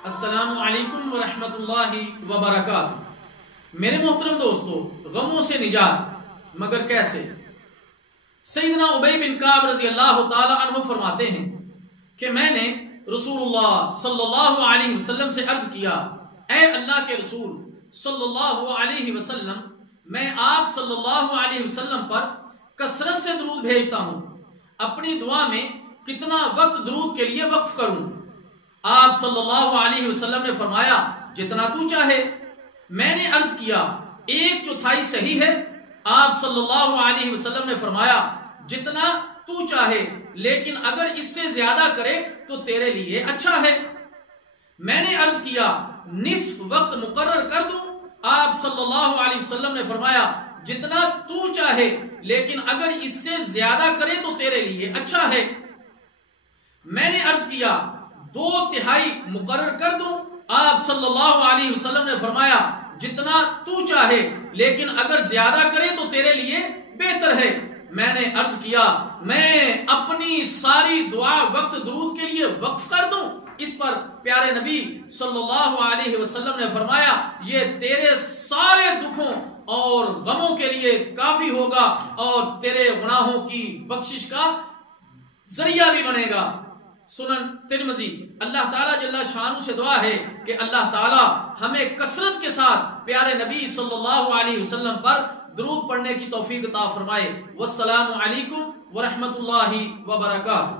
السلام علیکم ورحمۃ اللہ وبرکاتہ۔ میرے محترم دوستو، غموں سے نجات مگر کیسے؟ سیدنا ابی بن کعب رضی اللہ تعالی عنہ فرماتے ہیں کہ میں نے رسول اللہ صلی اللہ علیہ وسلم سے عرض کیا، اے اللہ کے رسول صلی اللہ علیہ وسلم، میں آپ صلی اللہ علیہ وسلم پر کثرت سے درود بھیجتا ہوں، اپنی دعا میں کتنا وقت درود کے لیے وقف کروں؟ آپ صلی اللہ علیہ وسلم نے فرمایا، جتنا تو چاہے۔ میں نے عرض کیا، 1/4 صحیح ہے؟ آپ صلی اللہ علیہ وسلم نے فرمایا، جتنا تو چاہے، لیکن اگر اس سے زیادہ کرے تو تیرے لیے اچھا ہے۔ میں نے عرض کیا، نصف وقت مقرر کر دوں؟ آپ صلی اللہ علیہ وسلم نے فرمایا، جتنا تو چاہے، لیکن اگر اس سے زیادہ کرے تو تیرے لیے اچھا ہے۔ میں نے عرض کیا، 2/3 مقرر کر دوں؟ آپ صلی اللہ علیہ وسلم نے فرمایا، جتنا تو چاہے، لیکن اگر زیادہ کرے تو تیرے لیے بہتر ہے۔ میں نے عرض کیا، میں اپنی ساری دعا وقت درود کے لیے وقف کر دوں؟ اس پر پیارے نبی صلی اللہ علیہ وسلم نے فرمایا، یہ تیرے سارے دکھوں اور غموں کے لیے کافی ہوگا اور تیرے گناہوں کی بخشش کا ذریعہ بھی بنے گا۔ سنن ترمذی۔ اللہ تعالیٰ جل شانہ سے دعا ہے کہ اللہ تعالیٰ ہمیں کثرت کے ساتھ پیارے نبی صلی اللہ علیہ وسلم پر درود پڑھنے کی توفیق عطا فرمائے۔ والسلام علیکم ورحمۃ اللہ وبرکاتہ۔